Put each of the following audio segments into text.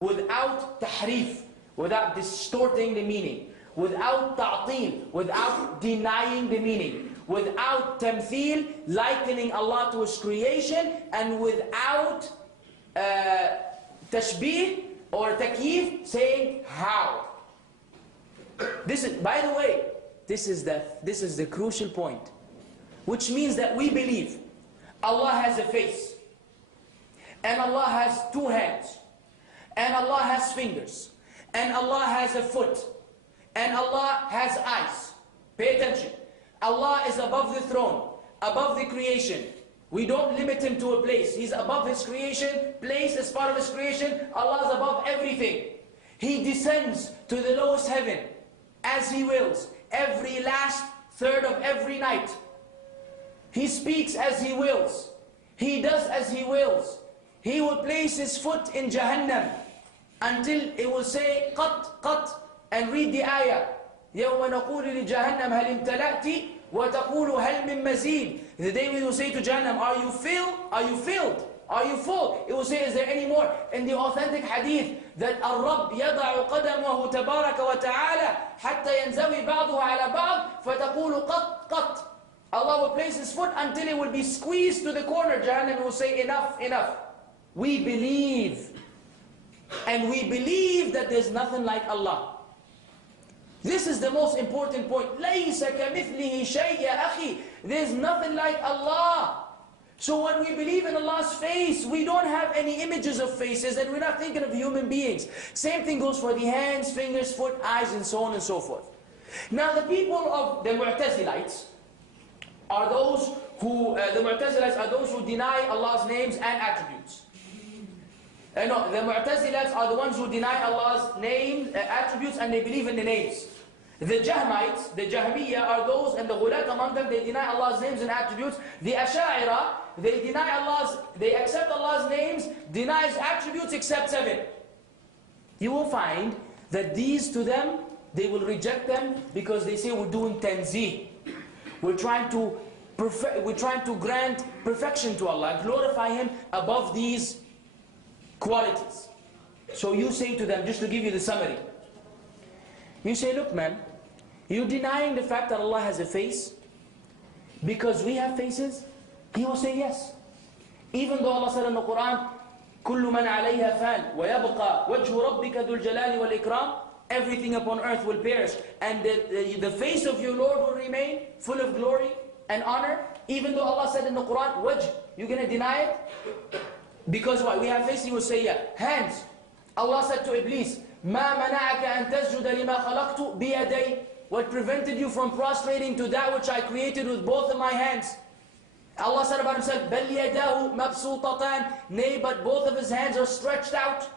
without tahrif, without distorting the meaning, without ta'til, without denying the meaning, without tamthil, likening Allah to His creation, and without tashbih or takyif, saying how. This is, by the way, this is the crucial point, which means that we believe Allah has a face, and Allah has two hands, and Allah has fingers, and Allah has a foot, and Allah has eyes. Pay attention. Allah is above the throne, above the creation. We don't limit Him to a place. He's above His creation. Place is part of His creation. Allah is above everything. He descends to the lowest heaven as He wills, every last third of every night. He speaks as He wills. He does as He wills. He will place His foot in Jahannam until it will say, qat, qat, and read the ayah. يَوْمَ نَقُولُ لِجَهَنَّمْ هَلْ امْتَلَأْتِ وَتَقُولُ هَلْ مِن مَزِيدٍ. The day we will say to Jahannam, are you filled? Are you filled? Are you full? It will say, is there any more? In the authentic hadith, that الرب يضع قدمه تبارك وتعالى حتى ينزوي بعضها على بعض فتقول قط قط. Allah will place His foot until it will be squeezed to the corner. Jahannam will say, enough, enough. We believe. And we believe that there's nothing like Allah. This is the most important point. لَيْسَ كَمِثْلِهِ شَيْءٍ يَا أَخِي. There's nothing like Allah. So when we believe in Allah's face, we don't have any images of faces, and we're not thinking of human beings. Same thing goes for the hands, fingers, foot, eyes, and so on and so forth. Now the people of the Mu'tazilites are those who, deny Allah's names and attributes. No, the Mu'tazilites are the ones who deny Allah's names, attributes, and they believe in the names. The Jahmites, the Jahmiyyah, are those, and the Ghulat among them, they deny Allah's names and attributes. The Asha'ira, they accept Allah's names, deny His attributes except 7. You will find that these to them, they will reject them because they say we're doing tanzih. We're trying to grant perfection to Allah, glorify Him above these qualities. So you say to them, just to give you the summary, you say, look man, you're denying the fact that Allah has a face because we have faces? He will say yes. Even though Allah said in the Quran, كُلُّ مَنْ عَلَيْهَا فَانٍ وَيَبْقَى وَجْهُ رَبِّكَ ذُو الْجَلَالِ وَالْإِكْرَامِ. Everything upon earth will perish, and the face of your Lord will remain full of glory and honor. Even though Allah said in the Quran, wajh, you're going to deny it? Because why? We have face, He will say yeah. Hands. Allah said to Iblis, مَا مَنَعَكَ أَن تَسْجُدَ لِمَا خَلَقْتُ بِيَدَيْ. What prevented you from prostrating to that which I created with both of my hands? Allah said about Himself, بَلْ يَدَاهُ مَبْسُوطَتَانِ. Nay, but both of His hands are stretched out.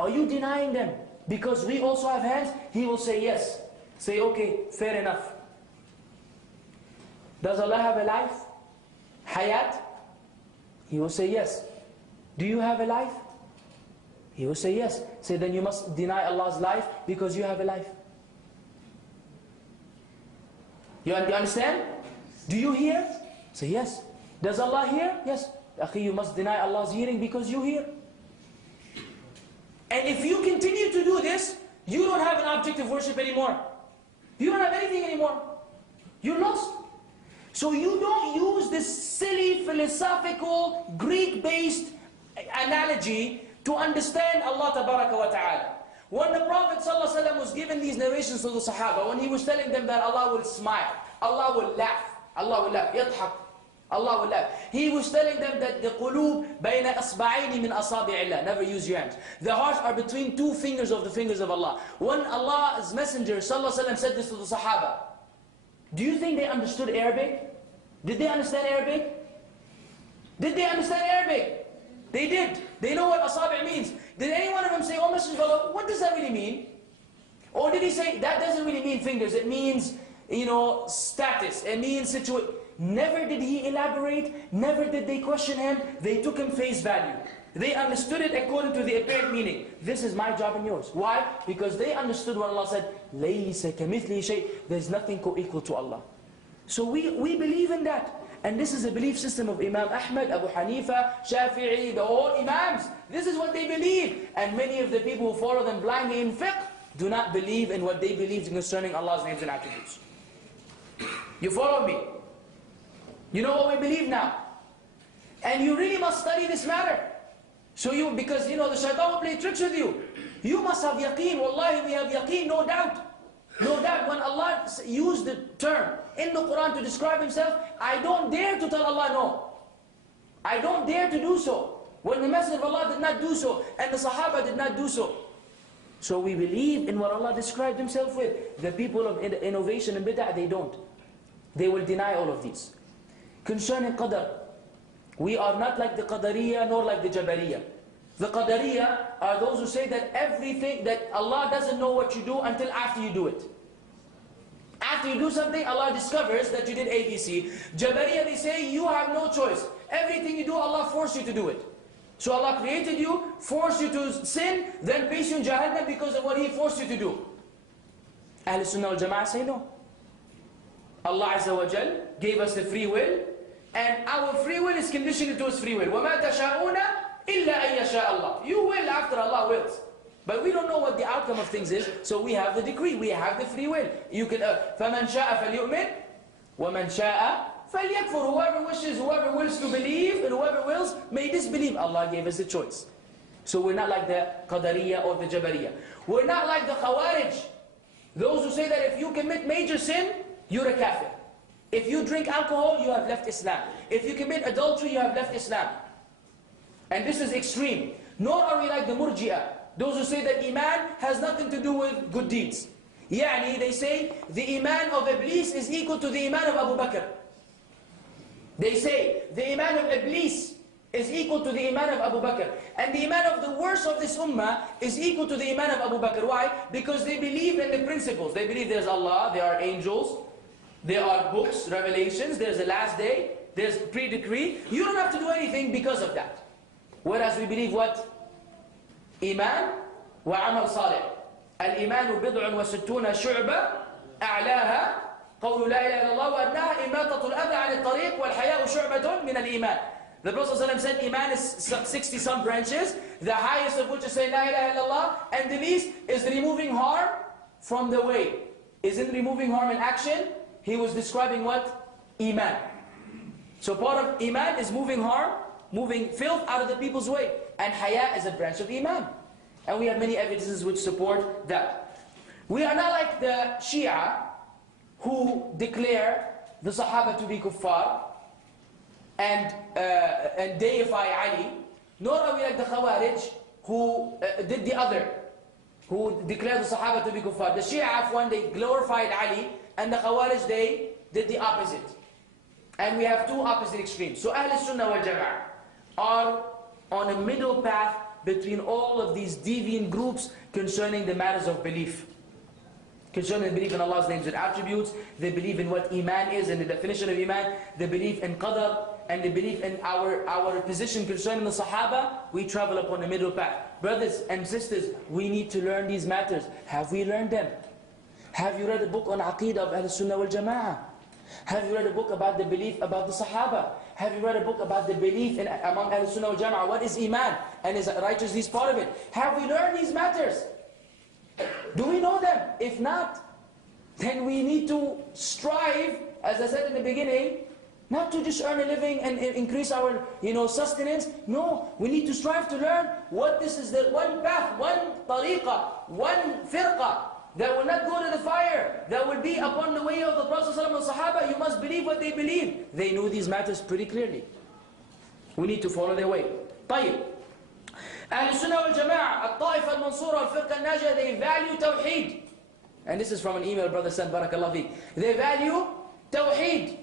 Are you denying them? Because we also have hands? He will say yes. Say, okay, fair enough. Does Allah have a life? Hayat? He will say yes. Do you have a life? He will say yes. Say, then you must deny Allah's life because you have a life. You understand? Do you hear? Say yes. Does Allah hear? Yes. Akhi, you must deny Allah's hearing because you hear. And if you continue to do this, you don't have an object of worship anymore. You don't have anything anymore. You're lost. So you don't use this silly, philosophical, Greek-based analogy to understand Allah Tabaraka wa Ta'ala. When the Prophet ﷺ was given these narrations to the Sahaba, when he was telling them that Allah will smile, Allah will laugh, يضحك, Allah will laugh. He was telling them that the qulub bayna asba'ayni min asabi'illah. Never use your hands. The hearts are between two fingers of the fingers of Allah. When Allah's Messenger ﷺ said this to the Sahaba, do you think they understood Arabic? Did they understand Arabic? Did they understand Arabic? They did. They know what asabi' means. Did any one of them say, oh Messenger of Allah, what does that really mean? Or did he say, that doesn't really mean fingers, it means, status, it means situation. Never did he elaborate, never did they question him, they took him face value. They understood it according to the apparent meaning. This is my job and yours. Why? Because they understood when Allah said, لَيْسَ كَمِثْلِهِ شَيْءٍ. There's nothing co-equal to Allah. So we believe in that. And this is the belief system of Imam Ahmad, Abu Hanifa, Shafi'i, the whole Imams. This is what they believe. And many of the people who follow them blindly in fiqh do not believe in what they believe concerning Allah's names and attributes. You follow me? You know what we believe now. And you really must study this matter. So you, because you know the shaitan will play tricks with you. You must have yaqeen. Wallahi, we have yaqeen, no doubt. No doubt, when Allah used the term in the Quran to describe Himself, I don't dare to tell Allah no. I don't dare to do so. When the Messenger of Allah did not do so, and the Sahaba did not do so. So we believe in what Allah described Himself with. The people of innovation and bid'ah, they don't. They will deny all of these. Concerning qadar, we are not like the Qadariya nor like the Jabariya. The Qadariya are those who say that everything, that Allah doesn't know what you do until after you do it. After you do something, Allah discovers that you did ABC. Jabariya, they say you have no choice. Everything you do, Allah forced you to do it. So Allah created you, forced you to sin, then placed you in Jahannam because of what He forced you to do. Ahl Sunnah wal Jama'ah say no. Allah Azza wa Jal gave us the free will, and our free will is conditioned to His free will. وَمَا تَشَاءُونَ إِلَّا أَن يَشَاءَ اللَّهُ. You will after Allah wills. But we don't know what the outcome of things is, so we have the decree, we have the free will. You can, فَمَنْ شَاءَ فَلْيُؤْمِنْ وَمَنْ شَاءَ فَلْيَكْفُرْ. Whoever wishes, whoever wills to believe, and whoever wills, may disbelieve. Allah gave us the choice. So we're not like the Qadariya or the Jabariya. We're not like the Khawarij. Those who say that if you commit major sin, you're a kafir. If you drink alcohol, you have left Islam. If you commit adultery, you have left Islam. And this is extreme. Nor are we like the Murji'ah. Those who say that Iman has nothing to do with good deeds. Yani, they say the Iman of Iblis is equal to the Iman of Abu Bakr. They say the Iman of Iblis is equal to the Iman of Abu Bakr. And the Iman of the worst of this Ummah is equal to the Iman of Abu Bakr. Why? Because they believe in the principles. They believe there's Allah, there are angels, there are books, revelations, there's a last day, there's pre-decree. You don't have to do anything because of that. Whereas we believe what? Iman wa amal salih. Al-imanu bid'un wa sittuna shu'ba a'laha قول لا إله إلا الله وأنها إماتة الأذى عن الطريق والحياء شعبة من الإيمان. The Prophet ﷺ said Iman is 60 some branches, the highest of which is saying La ilaha illallah, and the least is removing harm from the way. Isn't removing harm in action? He was describing what? Iman. So part of Iman is moving harm, moving filth out of the people's way. And Haya is a branch of Iman. And we have many evidences which support that. We are not like the Shia, who declare the Sahaba to be kuffar and deify Ali, nor are we like the Khawarij who did the other, who declared the Sahaba to be kuffar. The Shia, one, they glorified Ali, and the Khawarij, they did the opposite. And we have two opposite extremes. So Ahl Sunnah wal Jama'ah are on a middle path between all of these deviant groups concerning the matters of belief. Concerning the belief in Allah's names and attributes, they believe in what Iman is and the definition of Iman, they believe in Qadar, and they believe in our position concerning the Sahaba. We travel upon the middle path. Brothers and sisters, we need to learn these matters. Have we learned them? Have you read a book on Aqeedah of Ahl Sunnah wal Jama'ah? Have you read a book about the belief about the Sahaba? Have you read a book about the belief among Ahl Sunnah wal Jama'ah? What is Iman? And is righteousness part of it? Have we learned these matters? Do we know them? If not, then we need to strive, as I said in the beginning, not to just earn a living and increase our sustenance. No, we need to strive to learn what this is, the one path, one tariqah, one firqah that will not go to the fire, that will be upon the way of the Prophet ﷺ and Sahaba. You must believe what they believe. They knew these matters pretty clearly. We need to follow their way. طيب. Ahl Sunnah wal Jama'ah, Al-Ta'ifa al-Mansura, Al-Firqa al-Najah, they value Tawheed. And this is from an email brother sent, Barakallah Feek. They value Tawheed.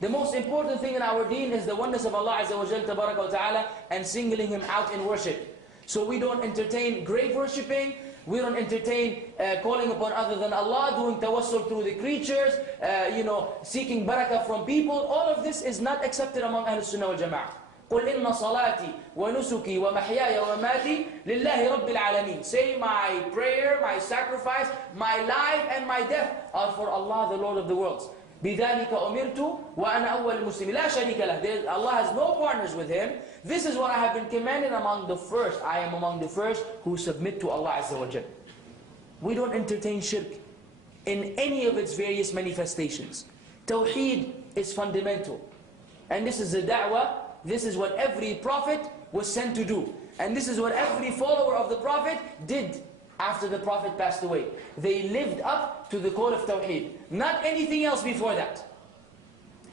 The most important thing in our deen is the oneness of Allah Azza wa Jal, Tabaraka wa Ta'ala, and singling Him out in worship. So we don't entertain grave worshipping, we don't entertain calling upon other than Allah, doing tawassul through the creatures, seeking barakah from people. All of this is not accepted among Ahl Sunnah wal Jama'ah. قل إن صلاتي ونسكي ومحياي ومماتي لله رب العالمين. Say my prayer, my sacrifice, my life and my death are for Allah, the Lord of the worlds. بِذَلِكَ أُمِرْتُ وَأَنَا أَوَّلُ الْمُسْلِمِينَ لَا شَرِيكَ لَهُ. Allah has no partners with Him. This is what I have been commanded among the first. I am among the first who submit to Allah Azza wa Jal. We don't entertain shirk in any of its various manifestations. Tawheed is fundamental. And this is the da'wah. This is what every prophet was sent to do. And this is what every follower of the prophet did after the prophet passed away. They lived up to the call of Tawheed. Not anything else before that.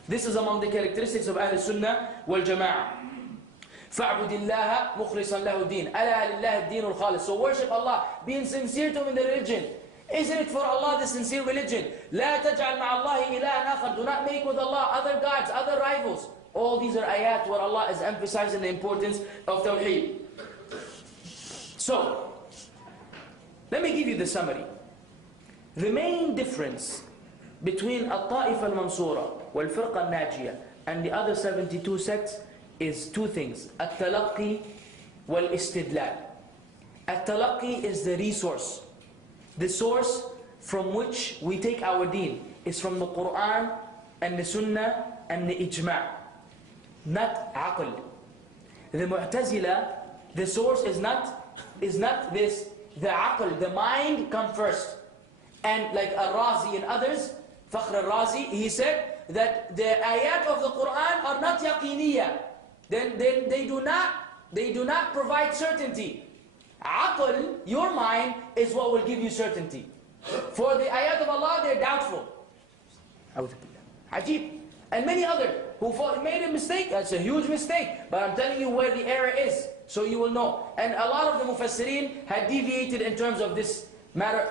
This is among the characteristics of Ahl Sunnah wal Jama'ah. فَاعْبُدِ اللَّهَ مُخْلِصًا لَهُ الدِّينَ أَلَا لِلَّهِ الدِّينُ الْخَالِص. So worship Allah, being sincere to Him in the religion. Isn't it for Allah the sincere religion? لَا تَجْعَلْ مَعَ اللَّهِ إِلَهًا آخَرَ. Do not make with Allah other gods, other rivals. All these are ayat where Allah is emphasizing the importance of Tawheed. So, let me give you the summary. The main difference between Al-Ta'ifa Al-Mansura wal-Firqa Al-Najiyah and the other 72 sects is two things. At-Talaqqi wal-Istidlal. At-Talaqqi is the resource. The source from which we take our deen is from the Quran and the Sunnah and the Ijma'. Not Aql. The Mu'tazila, the source is not this. The Aql, the mind come first. And like Al-Razi and others, Fakhr Al-Razi, he said that the ayat of the Quran are not yaqiniyah. Then they do not provide certainty. Aql, your mind, is what will give you certainty. For the ayat of Allah, they're doubtful. Ajib. And many others who made a mistake. That's a huge mistake. But I'm telling you where the error is, so you will know. And a lot of the Mufassirin had deviated in terms of this matter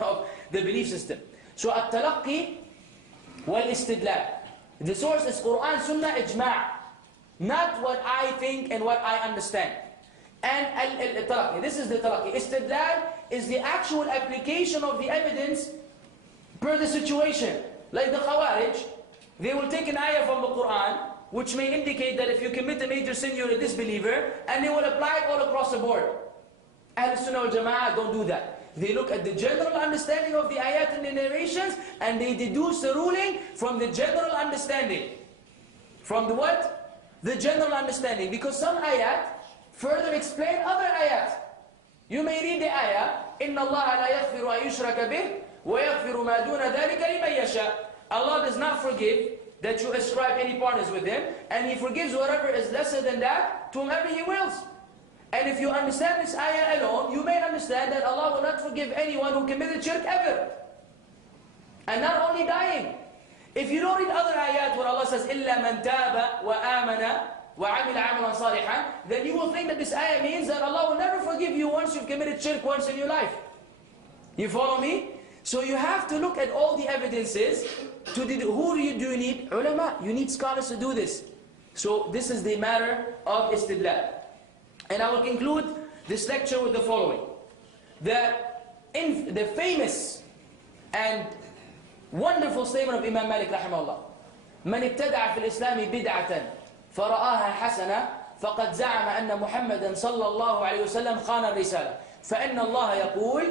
of the belief system. So at-talaqqi wal-istidlal. The source is Quran, Sunnah, Ijma'. Not what I think and what I understand. And al-talaqqi, this is the talaqqi. Istidlal is the actual application of the evidence per the situation. Like the Khawarij, they will take an ayah from the Quran, which may indicate that if you commit a major sin, you're a disbeliever, and they will apply it all across the board. Ahl Sunnah wal Jama'ah don't do that. They look at the general understanding of the ayat and the narrations, and they deduce the ruling from the general understanding. From the what? The general understanding. Because some ayat further explain other ayat. You may read the ayah, إِنَّ اللَّهَ لَا يَغْفِرُ أَن يُشْرَكَ بِهِ وَيَغْفِرُ مَا دُونَ ذَلِكَ لِمَن يَشَاءُ. Allah does not forgive that you ascribe any partners with Him, and He forgives whatever is lesser than that to whomever He wills. And if you understand this ayah alone, you may understand that Allah will not forgive anyone who committed shirk ever. And not only dying. If you don't read other ayat where Allah says, إِلَّا مَنْ تَابَ وَآمَنَ وَعَمِلَ عَمَلًا صَالِحًا, then you will think that this ayah means that Allah will never forgive you once you've committed shirk once in your life. You follow me? So you have to look at all the evidences. Who do you need? Ulama. You need scholars to do this. So this is the matter of istidlal. And I will conclude this lecture with the following. The famous and wonderful statement of Imam Malik rahimahullah. من ابتدع في الإسلام بدعة فرآها حسنة فقد زعم أن محمدا صلى الله عليه وسلم خان الرسالة فإن الله يقول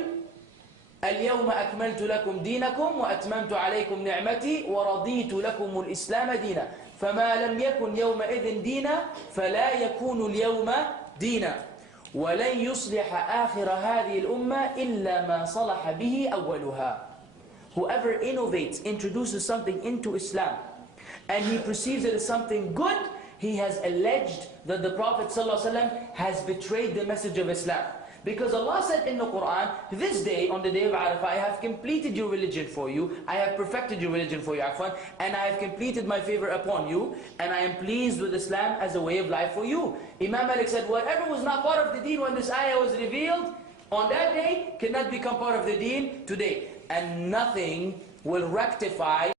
اليوم أكملت لكم دينكم وأتممت عليكم نعمتي ورضيت لكم الإسلام دينا فما لم يكن يومئذ دينا فلا يكون اليوم دينا ولن يصلح آخر هذه الأمة إلا ما صلح به أولها. Whoever innovates, introduces something into Islam, and he perceives it as something good, he has alleged that the Prophet ﷺ has betrayed the message of Islam. Because Allah said in the Quran, this day, on the day of Arafah, I have completed your religion for you, I have perfected your religion for you, Afwan, and I have completed my favor upon you, and I am pleased with Islam as a way of life for you. Imam Malik said, whatever was not part of the deen when this ayah was revealed, on that day, cannot become part of the deen today. And nothing will rectify